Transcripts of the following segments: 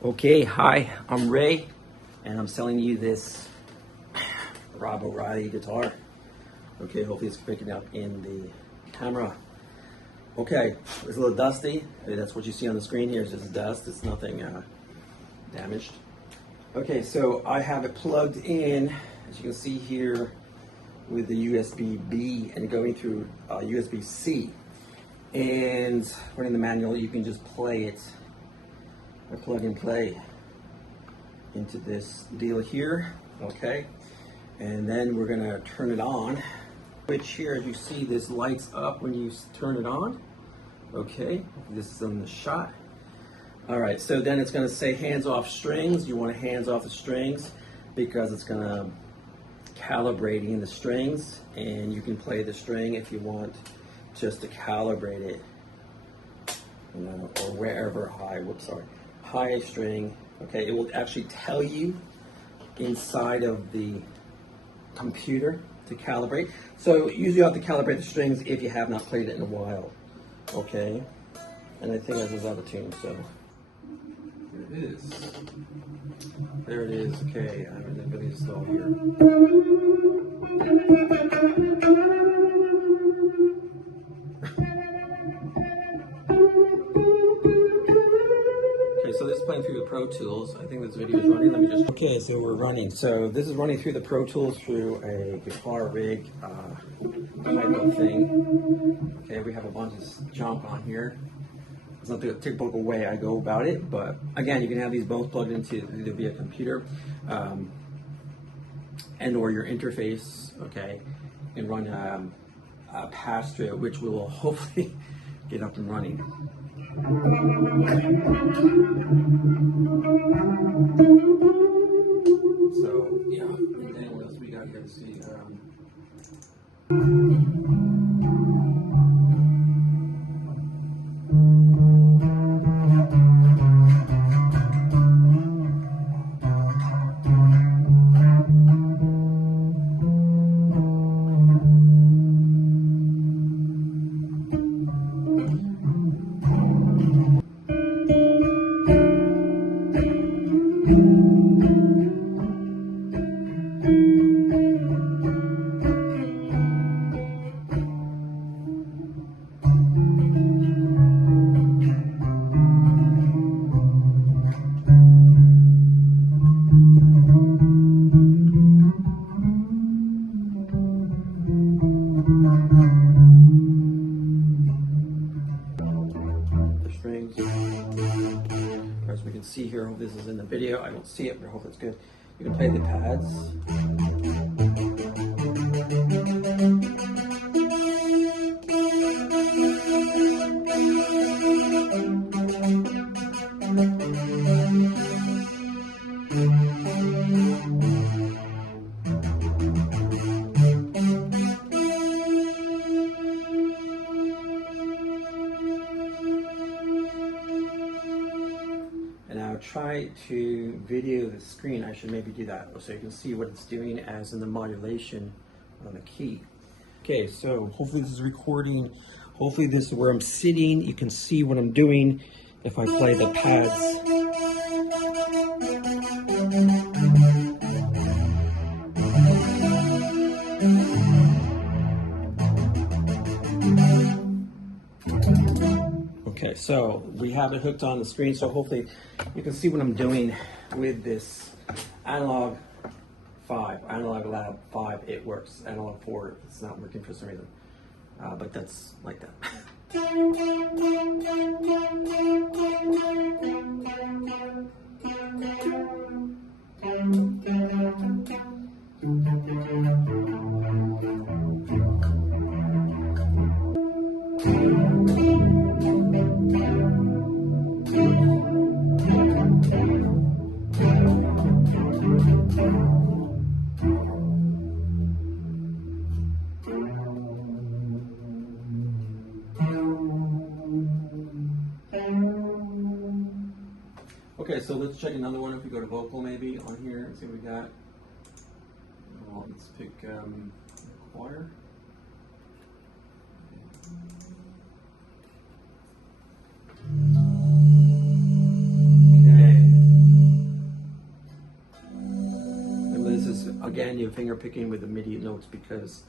Okay, hi, I'm Ray, and I'm selling you this Rob O'Reilly guitar. Okay, hopefully it's picking up in the camera. Okay, it's a little dusty. That's what you see on the screen here, it's just dust. It's nothing damaged. Okay, so I have it plugged in, as you can see here, with the USB-B and going through USB-C. And running the manual, you can just play it. I plug and play into this deal here, okay? And then we're gonna turn it on. Which here, as you see, this lights up when you turn it on, okay? This is on the shot. All right, so then it's gonna say hands off strings. You want hands off the strings because it's gonna calibrating the strings, and you can play the string if you want just to calibrate it, you know, or wherever high string, okay? It will actually tell you inside of the computer to calibrate. So usually you have to calibrate the strings if you have not played it in a while, okay? And I think there's this other tune, so here it is. There it is, okay, I'm really slow here. So this is playing through the Pro Tools. I think this video is running. Let me just. Okay, so we're running. So this is running through the Pro Tools through a guitar rig type of thing. Okay, we have a bunch of junk on here. It's not the typical way I go about it, but again, you can have these both plugged into either via computer and or your interface. Okay, and run a pass through it, which will hopefully get up and running. So yeah, and then what else we got here to see? As we can see here, I hope this is in the video. I don't see it, but I hope it's good. You can play the pads. And I'll try to video the screen. I should maybe do that so you can see what it's doing as in the modulation on the key. Okay, so hopefully this is recording. Hopefully this is where I'm sitting. You can see what I'm doing if I play the pads. Okay, so we have it hooked on the screen, so hopefully you can see what I'm doing with this Analog Lab 5. It works. Analog 4, it's not working for some reason, but that's like that. Okay, so let's check another one. If we go to vocal maybe on here and see what we got. Well, let's pick choir. Okay. again, you're finger picking with the MIDI notes because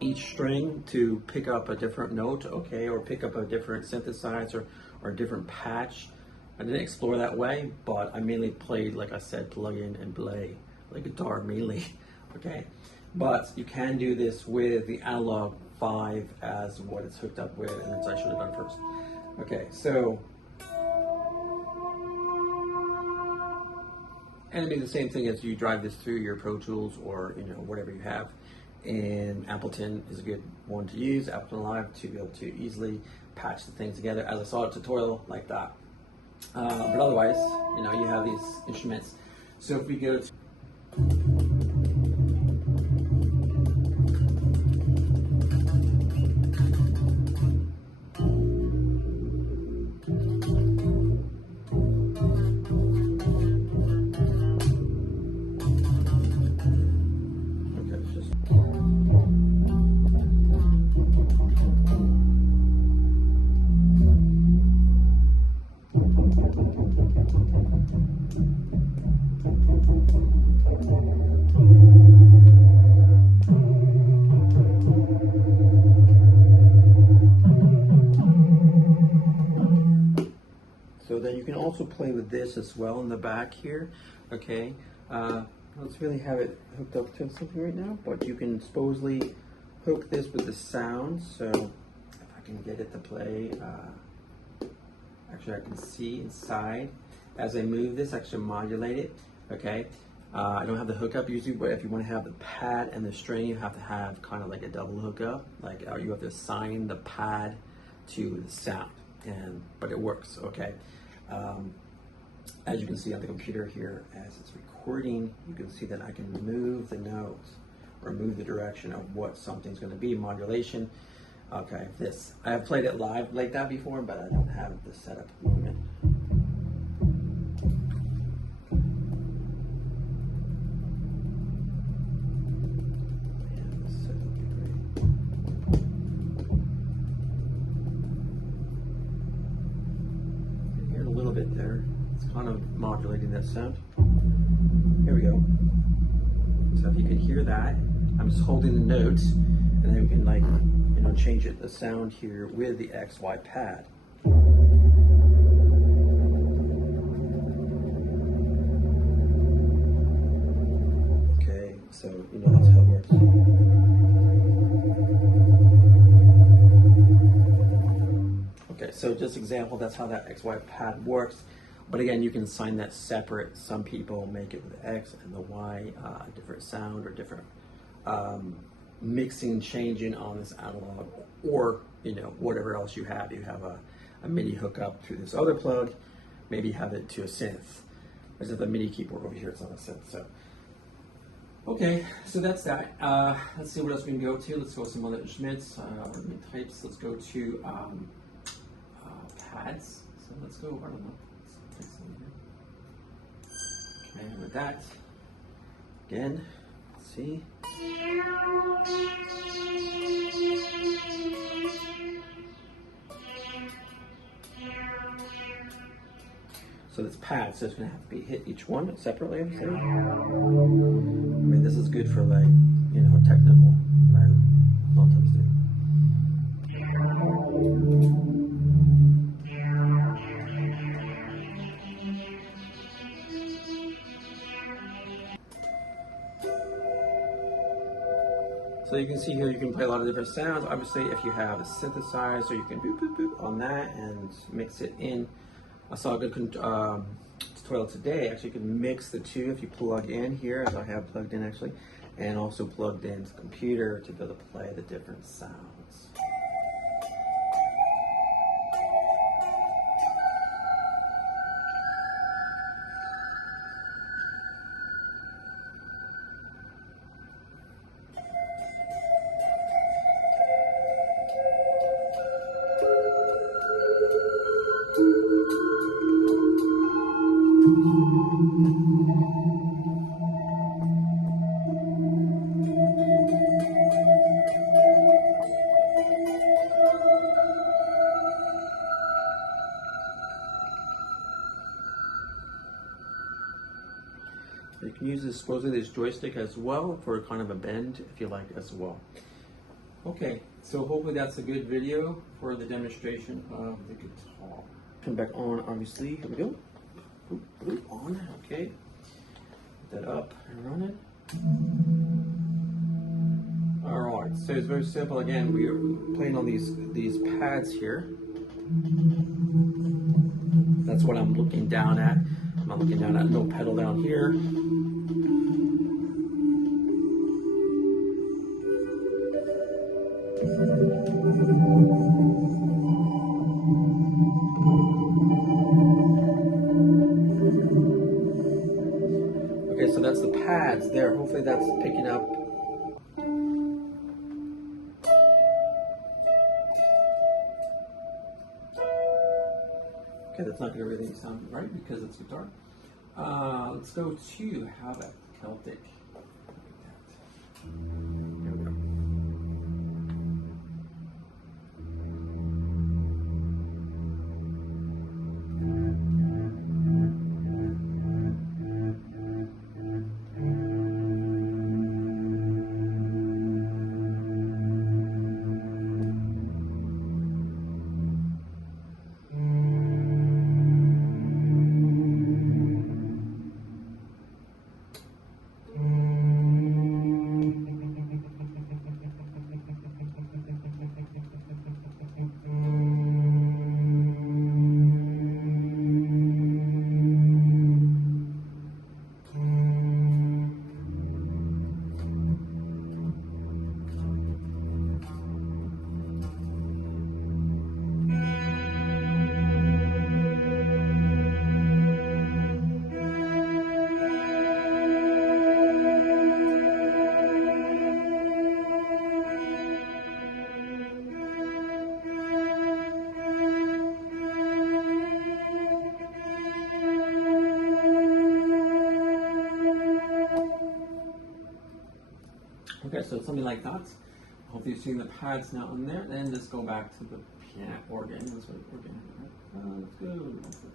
each string to pick up a different note, okay, or pick up a different synthesizer or a different patch. I didn't explore that way, but I mainly played, like I said, plug in and play, like guitar mainly, okay? But you can do this with the analog 5 as what it's hooked up with, and that's what I should have done first. Okay, so, and it'd be the same thing as you drive this through your Pro Tools or, you know, whatever you have. And Ableton is a good one to use, Ableton Live, to be able to easily patch the things together, as I saw a tutorial like that. But otherwise, you know, you have these instruments. So if we go to so then you can also play with this as well in the back here, okay? Let's really have it hooked up to something right now, but you can supposedly hook this with the sound. So if I can get it to play, actually I can see inside as I move this, I actually modulate it, okay? I don't have the hookup usually, but if you want to have the pad and the string, you have to have kind of like a double hookup, like you have to assign the pad to the sound, but it works, okay? As you can see on the computer here, as it's recording, you can see that I can move the notes or move the direction of what something's going to be, modulation. Okay, this. I have played it live like that before, but I don't have the setup at the moment. Yeah, the setup would be great. You can hear it a little bit there. It's kind of modulating that sound. Here we go. So if you can hear that, I'm just holding the notes, and then we can, like, you know, change it, the sound here with the XY pad. Okay, so you know that's how it works. Okay, so just example, that's how that XY pad works. But again, you can assign that separate. Some people make it with the X and the Y, different sound or different mixing, changing on this analog, or you know, whatever else you have. You have a MIDI hookup through this other plug, maybe have it to a synth. There's the MIDI keyboard over here, it's on a synth. So, okay, so that's that. Let's see what else we can go to. Let's go with some other instruments, types. Let's go to pads. So let's go, I don't know. Let's take some here. And with that, again, let's see. So this pad, so it's going to have to be hit each one separately, I'm saying. I mean, this is good for, like, you know, technical, right? A lot of times do. So you can see here, you can play a lot of different sounds. Obviously, if you have a synthesizer, you can boop, boop, boop on that and mix it in. I saw a good tutorial today. Actually, you can mix the two if you plug in here, as I have plugged in actually, and also plugged into the computer to be able to play the different sounds. supposedly this joystick as well for kind of a bend if you like as well. Okay, so hopefully that's a good video for the demonstration of the guitar. Come back on, obviously. Here we go. Boop, boop, on. Okay. Put that up and run it. All right. So it's very simple. Again, we are playing on these pads here. That's what I'm looking down at. I'm not looking down at no pedal down here. Okay, so that's the pads there. Hopefully that's picking up. Okay, that's not going to really sound right because it's guitar. Let's go to how about Celtic. Here we go. Okay, so something like that. Hope you've seen the pads now in there. Then let's go back to the piano organ. Let's go organ. Let's go. What's this?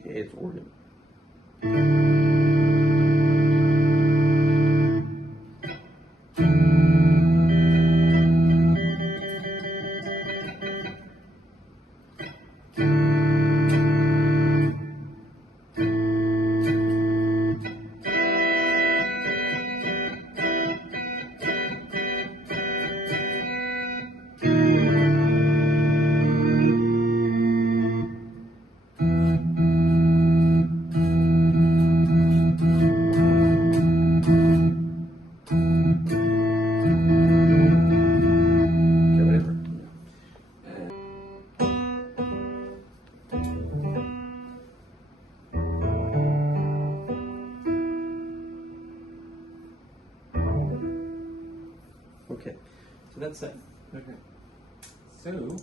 Okay, it's organ. Okay, so that's it. Okay, so